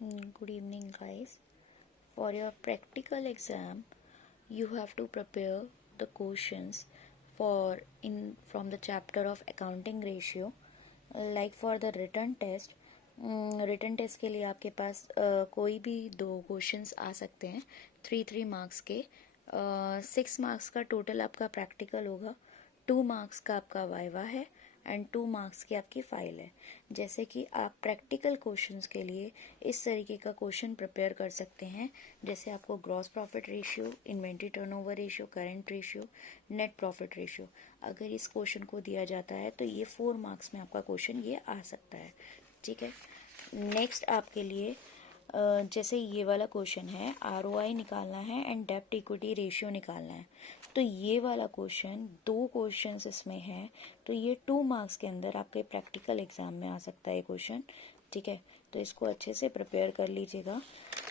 Good evening, guys. For your practical exam, you have to prepare the questions for in from the chapter of accounting ratio. Like for the written test के लिए आपके पास कोई भी दो questions आ सकते हैं, 3 marks के। 6 marks का टोटल आपका प्रैक्टिकल होगा, 2 मार्क्स का आपका वाइवा है एंड 2 मार्क्स की आपकी फाइल है। जैसे कि आप प्रैक्टिकल क्वेश्चंस के लिए इस तरीके का क्वेश्चन प्रिपेयर कर सकते हैं, जैसे आपको gross profit ratio, inventory turnover ratio, current ratio, net profit ratio. अगर इस क्वेश्चन को दिया जाता है तो ये 4 मार्क्स में आपका क्वेश्चन ये आ सकता है। ठीक है। नेक्स्ट आपके लिए जैसे ये वाला क्वेश्चन है, आरओआई निकालना है एंड डेब्ट इक्विटी रेशियो निकालना है। तो ये वाला क्वेश्चन, दो क्वेश्चंस इसमें हैं, तो ये 2 मार्क्स के अंदर आपके प्रैक्टिकल एग्जाम में आ सकता है क्वेश्चन। ठीक है, तो इसको अच्छे से प्रिपेयर कर लीजिएगा।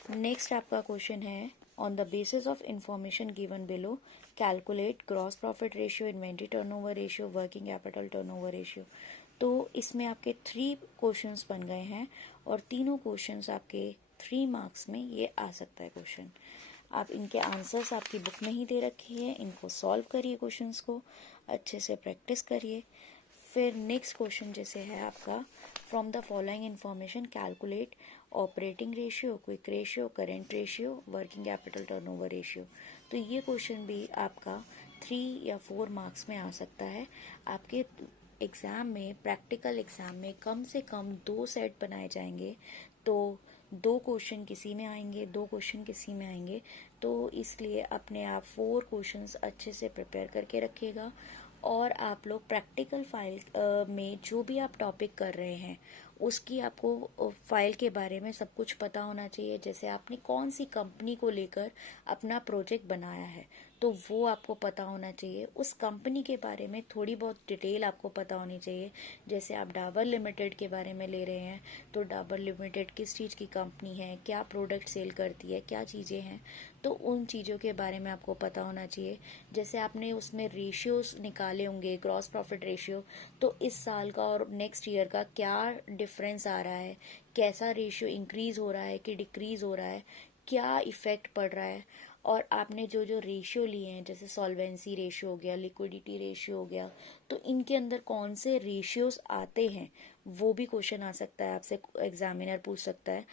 नेक्स्ट आपका क्वेश्चन है, on the basis of information given below calculate gross profit ratio, inventory turnover ratio, working capital turnover ratio. तो इसमें आपके 3 क्वेश्चंस बन गए हैं और तीनों क्वेश्चंस आपके 3 मार्क्स में ये आ सकता है क्वेश्चन। आप इनके आंसर्स आपकी बुक में ही दे रखे हैं, इनको सॉल्व करिए, क्वेश्चंस को अच्छे से प्रैक्टिस करिए। फिर नेक्स्ट क्वेश्चन जैसे है आपका, from the following information calculate operating ratio, quick ratio, current ratio, working capital turnover ratio. तो ये क्वेश्चन भी आपका 3 या 4 मार्क्स में आ सकता है। आपके एग्ज़ाम में, प्रैक्टिकल एग्ज़ाम में कम से कम 2 सेट बनाए जाएंगे, तो 2 क्वेश्चन किसी में आएंगे, 2 क्वेश्चन किसी में आएंगे। तो इसलिए अपने आप 4 क्वेश्चंस अच्छे से प्रिपेयर करके रखिएगा। और आप लोग प्रैक्टिकल फाइल में जो भी आप टॉपिक कर रहे हैं उसकी आपको फाइल के बारे में सब कुछ पता होना चाहिए। जैसे आपने कौन सी कंपनी को लेकर अपना प्रोजेक्ट बनाया है तो वो आपको पता होना चाहिए। उस कंपनी के बारे में थोड़ी बहुत डिटेल आपको पता होनी चाहिए। जैसे आप डाबर लिमिटेड के बारे में ले रहे हैं तो डाबर लिमिटेड किस चीज़ की कंपनी है, क्या प्रोडक्ट सेल करती है, क्या चीज़ें हैं, तो उन चीज़ों के बारे में आपको पता होना चाहिए। जैसे आपने उसमें रेशियोज निकाले होंगे, ग्रॉस प्रॉफिट रेशियो, तो इस साल का और नेक्स्ट ईयर का क्या डिफरेंस आ रहा है, कैसा रेशियो इंक्रीज हो रहा है कि डिक्रीज हो रहा है, क्या इफेक्ट पड़ रहा है। और आपने जो जो रेशियो लिए हैं, जैसे सॉल्वेंसी रेशियो हो गया, लिक्विडिटी रेशियो हो गया, तो इनके अंदर कौन से रेशियोज आते हैं वो भी क्वेश्चन आ सकता है, आपसे एग्जामिनर पूछ सकता है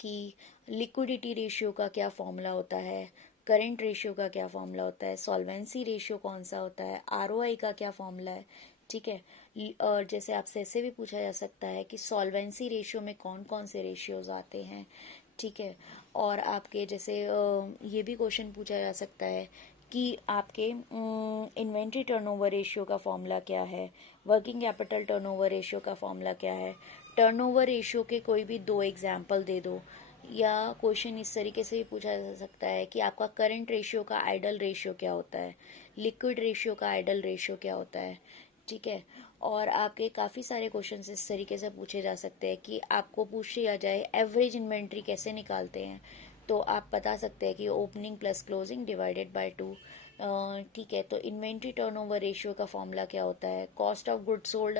कि लिक्विडिटी रेशियो का क्या फॉर्मूला होता है, करंट रेशियो का क्या फॉर्मूला होता है, सॉल्वेंसी रेशियो कौन सा होता है, आरओआई का क्या फॉर्मूला है। ठीक है। और जैसे आपसे ऐसे भी पूछा जा सकता है कि सॉल्वेंसी रेशियो में कौन कौन से रेशियोज आते हैं। ठीक है। और आपके जैसे ये भी क्वेश्चन पूछा जा सकता है कि आपके इन्वेंट्री टर्नओवर रेशियो का फॉर्मूला क्या है, वर्किंग कैपिटल टर्नओवर रेशियो का फॉर्मूला क्या है। टर्नओवर रेशियो के कोई भी 2 एग्जाम्पल दे दो। या क्वेश्चन इस तरीके से भी पूछा जा सकता है कि आपका करंट रेशियो का आइडल रेशियो क्या होता है, लिक्विड रेशियो का आइडल रेशियो क्या होता है। ठीक है। और आपके काफ़ी सारे क्वेश्चन इस तरीके से पूछे जा सकते हैं कि आपको पूछ लिया जाए एवरेज इन्वेंट्री कैसे निकालते हैं, तो आप बता सकते हैं कि opening plus closing divided by 2। ठीक है। तो इन्वेंट्री टर्नओवर रेशियो का फॉर्मूला क्या होता है, cost of good sold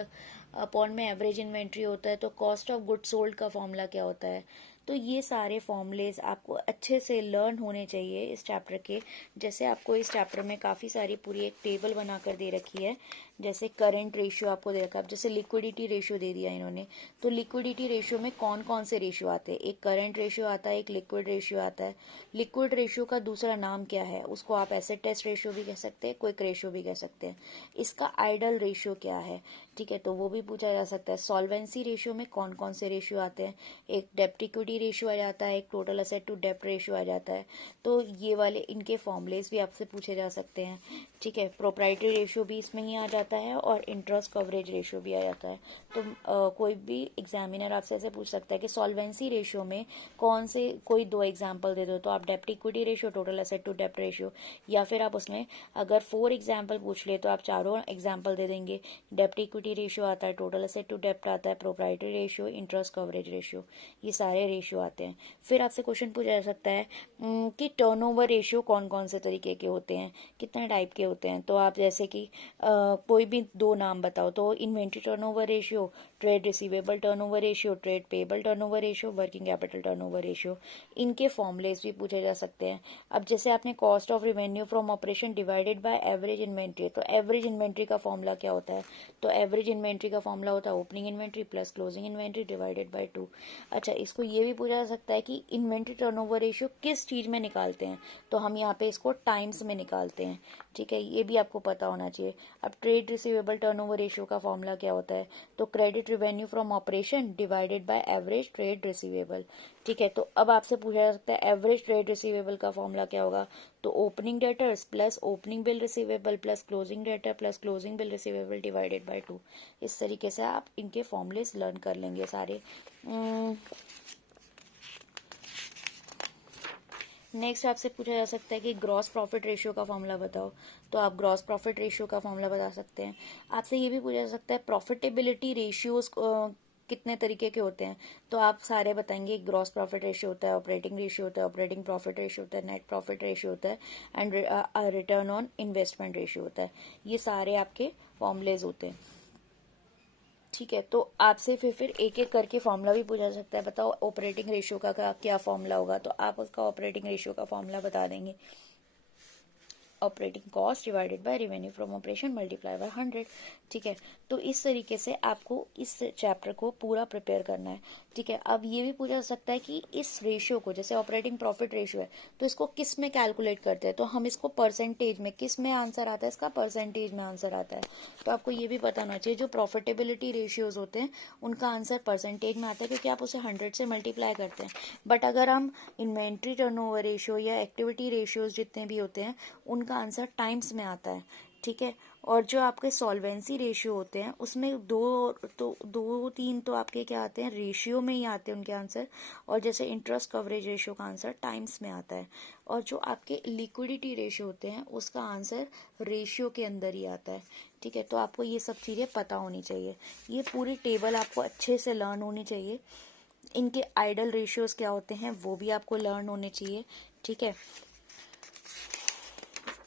upon में एवरेज इन्वेंट्री होता है, तो कॉस्ट ऑफ गुड सोल्ड का फॉर्मूला क्या होता है। तो ये सारे फॉर्मूलेज आपको अच्छे से लर्न होने चाहिए इस चैप्टर के। जैसे आपको इस चैप्टर में काफ़ी सारी पूरी एक टेबल बनाकर दे रखी है। जैसे करंट रेशियो आपको दे रखा है, जैसे लिक्विडिटी रेशियो दे दिया इन्होंने, तो लिक्विडिटी रेशियो में कौन कौन से रेशियो आते हैं, एक करंट रेशियो आता है, एक लिक्विड रेशियो आता है। लिक्विड रेशियो का दूसरा नाम क्या है, उसको आप एसेट टेस्ट रेशियो भी कह सकते हैं, क्विक रेशियो भी कह सकते हैं। इसका आइडल रेशियो क्या है, ठीक है, तो वो भी पूछा जा सकता है। सॉल्वेंसी रेशियो में कौन कौन से रेशियो आते हैं, एक डेप्ट इक्विटी रेशियो आ जाता है, एक टोटल असेट टू डेप्ट रेशियो आ जाता है। तो ये वाले इनके फॉर्मूलेज भी आपसे पूछे जा सकते हैं। ठीक है। प्रोप्राइटरी रेशियो भी इसमें ही आ जाता है और इंटरेस्ट कवरेज रेशियो भी आ जाता है। तो कोई भी एग्जामिनर आपसे ऐसे पूछ सकता है कि सॉल्वेंसी रेशियो में कौन से कोई 2 एग्जाम्पल दे दो, तो आप डेप्ट equity ratio, total asset to डेप्ट रेशियो, या फिर आप उसमें अगर 4 एग्जाम्पल पूछ ले तो आप चारों एग्जाम्पल दे देंगे। डेप्ट इक्विटी रेशियो आता है, टोटल असेट टू डेप्ट आता है, proprietary ratio, interest coverage ratio, ये सारे रेशियो आते हैं। फिर आपसे क्वेश्चन पूछा जा सकता है कि टर्नओवर रेशियो कौन कौन से तरीके के होते हैं, कितने टाइप के होते हैं। तो आप जैसे कि कोई भी 2 नाम बताओ, तो inventory turnover ratio, trade receivable turnover ratio, trade payable turnover ratio, working capital turnover ratio, इनके फॉर्मूलेज भी पूछे जा सकते हैं। अब जैसे आपने cost of revenue from operation divided by average inventory, तो एवरेज इन्वेंट्री का फॉर्मूला क्या होता है? तो एवरेज इन्वेंट्री का फॉर्मूला होता है opening inventory plus closing inventory divided by 2। अच्छा, इसको ये भी पूछा जा सकता है कि इन्वेंट्री टर्नओवर रेशियो किस चीज में निकालते हैं, तो हम यहाँ पे इसको टाइम्स में निकालते हैं। ठीक है, ये भी आपको पता होना चाहिए। अब ट्रेड रिसीवेबल टर्नओवर रेशियो का फॉर्मूला क्या होता है? तो credit revenue from operation divided by average trade receivable. ठीक है, तो अब आपसे पूछा जा सकता है एवरेज ट्रेड रिसीवेबल का फॉर्मूला क्या होगा? तो opening debtors plus opening bill receivable plus closing debtor plus closing bill receivable divided by 2। इस तरीके से आप इनके फॉर्मूलेस लर्न कर लेंगे सारे। नेक्स्ट आपसे पूछा जा सकता है कि ग्रॉस प्रॉफिट रेशियो का फॉर्मूला बताओ, तो आप ग्रॉस प्रॉफिट रेशियो का फॉर्मूला बता सकते हैं। आपसे ये भी पूछा जा सकता है प्रॉफिटेबिलिटी रेशियोज कितने तरीके के होते हैं, तो आप सारे बताएंगे। ग्रॉस प्रॉफिट रेशियो होता है, ऑपरेटिंग रेशियो होता है, ऑपरेटिंग प्रॉफिट रेशियो होता है, नेट प्रॉफिट रेशियो होता है, and return on investment ratio होता है। ये सारे आपके फॉर्मूलेज होते हैं। ठीक है, तो आपसे फिर एक एक करके फॉर्मूला भी पूछा जा सकता है। बताओ ऑपरेटिंग रेशियो का क्या फॉर्मूला होगा, तो आप उसका ऑपरेटिंग रेशियो का फॉर्मूला बता देंगे। Operating cost divided by revenue from operation multiply by 100। ठीक है, तो इस तरीके से आपको इस चैप्टर को पूरा प्रिपेयर करना है। ठीक है, अब ये भी पूछा जा सकता है कि इस रेशियो को, जैसे ऑपरेटिंग प्रॉफिट रेशियो है, तो इसको किस में कैलकुलेट करते हैं, तो हम इसको परसेंटेज में, किस में आंसर आता है इसका? परसेंटेज में आंसर आता है। तो आपको ये भी पता होना चाहिए जो प्रॉफिटेबिलिटी रेशियोज होते हैं उनका आंसर परसेंटेज में आता है, क्योंकि आप उसे 100 से मल्टीप्लाई करते हैं। बट अगर हम इन्वेंट्री टर्नओवर रेशियो या एक्टिविटी रेशियोज जितने भी होते हैं उनका आंसर टाइम्स में आता है। ठीक है, और जो आपके सॉल्वेंसी रेशियो होते हैं उसमें दो तीन तो आपके क्या आते हैं? रेशियो में ही आते हैं उनके आंसर। और जैसे इंटरेस्ट कवरेज रेशियो का आंसर टाइम्स में आता है, और जो आपके लिक्विडिटी रेशियो होते हैं उसका आंसर रेशियो के अंदर ही आता है। ठीक है, तो आपको ये सब चीज़ें पता होनी चाहिए। ये पूरी टेबल आपको अच्छे से लर्न होनी चाहिए। इनके आइडल रेशियोज क्या होते हैं वो भी आपको लर्न होने चाहिए। ठीक है,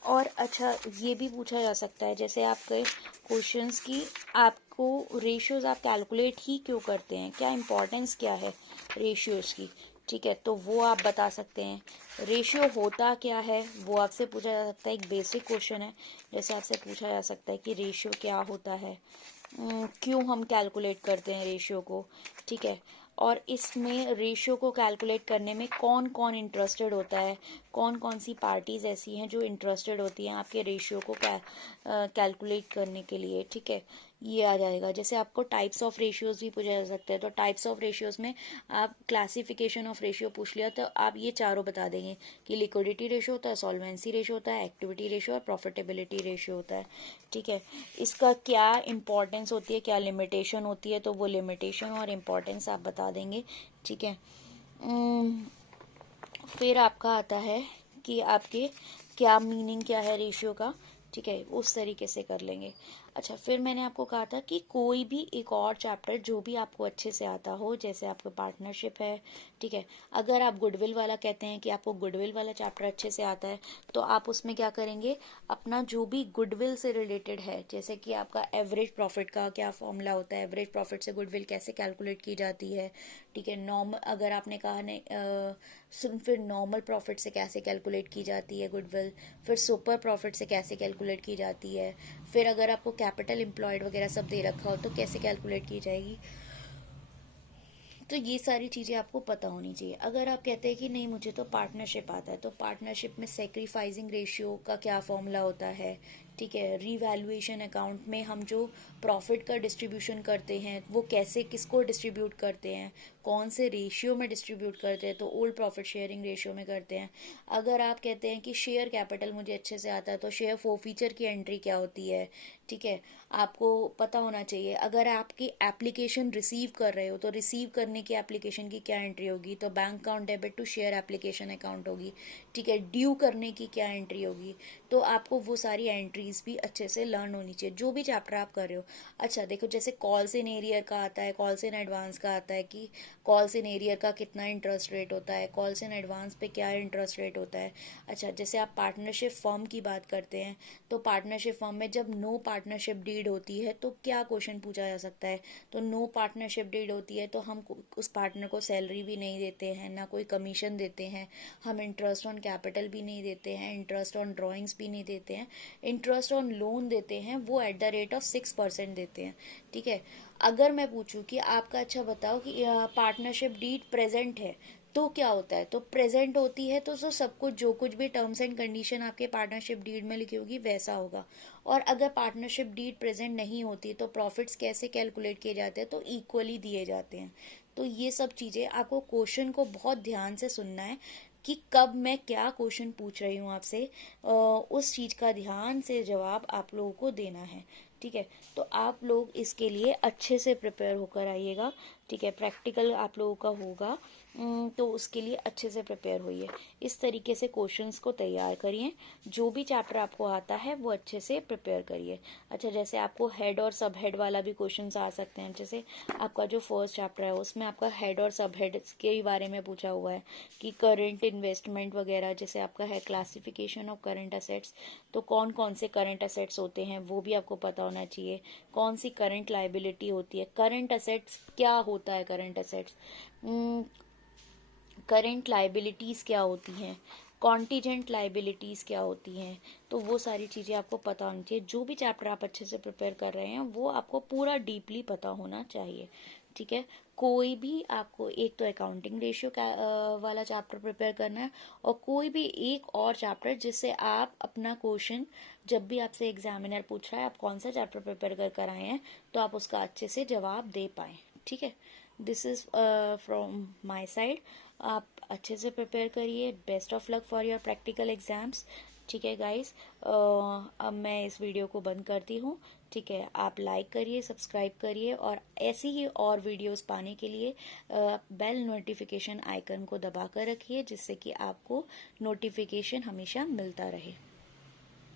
और अच्छा ये भी पूछा जा सकता है जैसे आपके क्वेश्चंस की, आपको रेशियोज आप कैलकुलेट ही क्यों करते हैं, क्या इंपॉर्टेंस क्या है रेशियोज की? ठीक है, तो वो आप बता सकते हैं। रेशियो होता क्या है वो आपसे पूछा जा सकता है, एक बेसिक क्वेश्चन है। जैसे आपसे पूछा जा सकता है कि रेशियो क्या होता है, क्यों हम कैलकुलेट करते हैं रेशियो को। ठीक है, और इसमें रेशियो को कैलकुलेट करने में कौन कौन इंटरेस्टेड होता है, कौन कौन सी पार्टीज ऐसी हैं जो इंटरेस्टेड होती हैं आपके रेशियो को कैलकुलेट करने के लिए। ठीक है, ये आ जाएगा। जैसे आपको टाइप्स ऑफ रेशियोज भी पूछा जा सकता है, तो टाइप्स ऑफ रेशियोज में आप क्लासिफिकेशन ऑफ रेशियो पूछ लिया तो आप ये चारों बता देंगे कि लिक्विडिटी रेशियो होता है, सॉल्वेंसी रेशियो होता है, एक्टिविटी रेशियो और प्रॉफिटेबिलिटी रेशियो होता है। ठीक है, इसका क्या इंपॉर्टेंस होती है, क्या लिमिटेशन होती है, तो वो लिमिटेशन और इम्पोर्टेंस आप बता देंगे। ठीक है, फिर आपका आता है कि आपके क्या मीनिंग क्या है रेशियो का। ठीक है, उस तरीके से कर लेंगे। अच्छा, फिर मैंने आपको कहा था कि कोई भी एक और चैप्टर जो भी आपको अच्छे से आता हो, जैसे आपका पार्टनरशिप है। ठीक है, अगर आप गुडविल वाला कहते हैं कि आपको गुडविल वाला चैप्टर अच्छे से आता है, तो आप उसमें क्या करेंगे, अपना जो भी गुडविल से रिलेटेड है, जैसे कि आपका एवरेज प्रॉफिट का क्या फॉर्मूला होता है, एवरेज प्रॉफिट से गुडविल कैसे कैलकुलेट की जाती है। ठीक है, नॉर्मल अगर आपने कहा नहीं फिर नॉर्मल प्रॉफिट से कैसे कैलकुलेट की जाती है गुडविल, फिर सुपर प्रॉफिट से कैसे कैलकुलेट की जाती है, फिर अगर आपको कैपिटल एम्प्लॉयड वगैरह सब दे रखा हो तो कैसे कैलकुलेट की जाएगी। तो ये सारी चीज़ें आपको पता होनी चाहिए। अगर आप कहते हैं कि नहीं मुझे तो पार्टनरशिप आता है, तो पार्टनरशिप में सेक्रीफाइसिंग रेशियो का क्या फॉर्मूला होता है। ठीक है, रीवैल्यूएशन अकाउंट में हम जो प्रॉफिट का डिस्ट्रीब्यूशन करते हैं वो कैसे किसको डिस्ट्रीब्यूट करते हैं, कौन से रेशियो में डिस्ट्रीब्यूट करते हैं, तो ओल्ड प्रॉफिट शेयरिंग रेशियो में करते हैं। अगर आप कहते हैं कि शेयर कैपिटल मुझे अच्छे से आता है, तो शेयर फोरफीचर की एंट्री क्या होती है। ठीक है, आपको पता होना चाहिए। अगर आपकी एप्लीकेशन रिसीव कर रहे हो तो रिसीव करने की एप्लीकेशन की क्या एंट्री होगी, तो bank account debit to share application account होगी। ठीक है, ड्यू करने की क्या एंट्री होगी, तो आपको वो सारी एंट्रीज स्टडीज़ भी अच्छे से लर्न होनी चाहिए, जो भी चैप्टर आप कर रहे हो। अच्छा देखो, जैसे कॉल्स इन एरियर का आता है, कॉल्स इन एडवांस का आता है कि कॉल्स इन एरियर का कितना इंटरेस्ट रेट होता है, कॉल्स इन एडवांस पे क्या इंटरेस्ट रेट होता है। अच्छा, जैसे आप पार्टनरशिप फॉर्म की बात करते हैं, तो पार्टनरशिप फॉर्म में जब नो पार्टनरशिप डीड होती है तो क्या क्वेश्चन पूछा जा सकता है। तो नो पार्टनरशिप डीड होती है तो हम उस पार्टनर को सैलरी भी नहीं देते हैं, ना कोई कमीशन देते हैं, हम इंटरेस्ट ऑन कैपिटल भी नहीं देते हैं, इंटरेस्ट ऑन ड्राइंग्स भी नहीं देते हैं, इंटरेस्ट ऑन लोन देते हैं वो एट द रेट ऑफ 6% देते हैं। ठीक है। अगर मैं पूछूं कि आपका अच्छा बताओ कि पार्टनरशिप डीड प्रेजेंट है तो क्या होता है, तो प्रेजेंट होती है तो सब कुछ जो कुछ भी टर्म्स एंड कंडीशन आपके पार्टनरशिप डीड में लिखी होगी वैसा होगा। और अगर पार्टनरशिप डीड प्रेजेंट नहीं होती तो प्रॉफिट्स कैसे कैलकुलेट किए जाते हैं, तो इक्वली दिए जाते हैं। तो ये सब चीज़ें आपको क्वेश्चन को बहुत ध्यान से सुनना है कि कब मैं क्या क्वेश्चन पूछ रही हूँ आपसे, उस चीज़ का ध्यान से जवाब आप लोगों को देना है। ठीक है। तो आप लोग इसके लिए अच्छे से प्रिपेयर होकर आइएगा। ठीक है। प्रैक्टिकल आप लोगों का होगा, तो उसके लिए अच्छे से प्रिपेयर होइए। इस तरीके से क्वेश्चंस को तैयार करिए, जो भी चैप्टर आपको आता है वो अच्छे से प्रिपेयर करिए। अच्छा, जैसे आपको हेड और सब हेड वाला भी क्वेश्चंस आ सकते हैं। जैसे आपका जो फर्स्ट चैप्टर है उसमें आपका हेड और सब हेड के बारे में पूछा हुआ है कि करंट इन्वेस्टमेंट वगैरह, जैसे आपका है क्लासिफिकेशन ऑफ करंट असेट्स, तो कौन कौन से करंट असेट्स होते हैं वो भी आपको पता होना चाहिए। कौन सी करंट लाइबिलिटी होती है, करंट असेट्स क्या होता है, करंट असेट्स, करंट लाइबिलिटीज़ क्या होती हैं, कॉन्टीजेंट लाइबिलिटीज़ क्या होती हैं, तो वो सारी चीज़ें आपको पता होनी चाहिए। जो भी चैप्टर आप अच्छे से प्रिपेयर कर रहे हैं वो आपको पूरा डीपली पता होना चाहिए। ठीक है। कोई भी आपको एक तो अकाउंटिंग रेशियो का वाला चैप्टर प्रिपेयर करना है, और कोई भी एक और चैप्टर जिससे आप अपना क्वेश्चन, जब भी आपसे एग्जामिनर पूछ रहा है आप कौन सा चैप्टर प्रिपेयर कर कर आए हैं, तो आप उसका अच्छे से जवाब दे पाएँ। ठीक है। This is from my side. आप अच्छे से प्रिपेयर करिए। Best of luck for your practical exams. ठीक है गाइस, अब मैं इस वीडियो को बंद करती हूँ। ठीक है। आप लाइक करिए, सब्सक्राइब करिए, और ऐसी ही और वीडियोस पाने के लिए बेल नोटिफिकेशन आइकन को दबा कर रखिए, जिससे कि आपको नोटिफिकेशन हमेशा मिलता रहे।